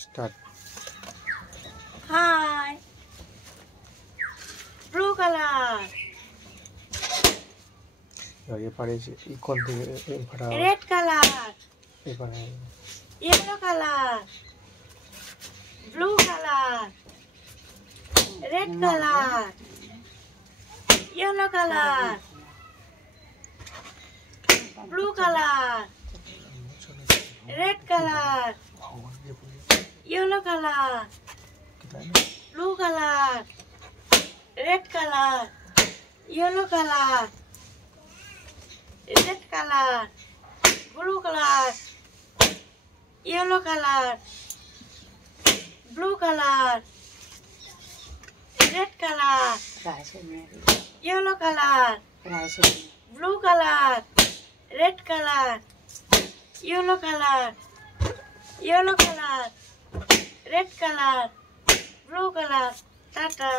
Start. Hi. Blue color. এবারে কোন থেকে এবারে Red color. এবারে Yellow color. Blue color. Red color. Yellow color. Blue color. Red color. Yellow color. Blue color. Red color. Yellow color. Red color. Blue color. Yellow color. Blue color. Red color. Yellow color. Blue color. Red color. Yellow color. Yellow color. Red color. Blue color. Tata.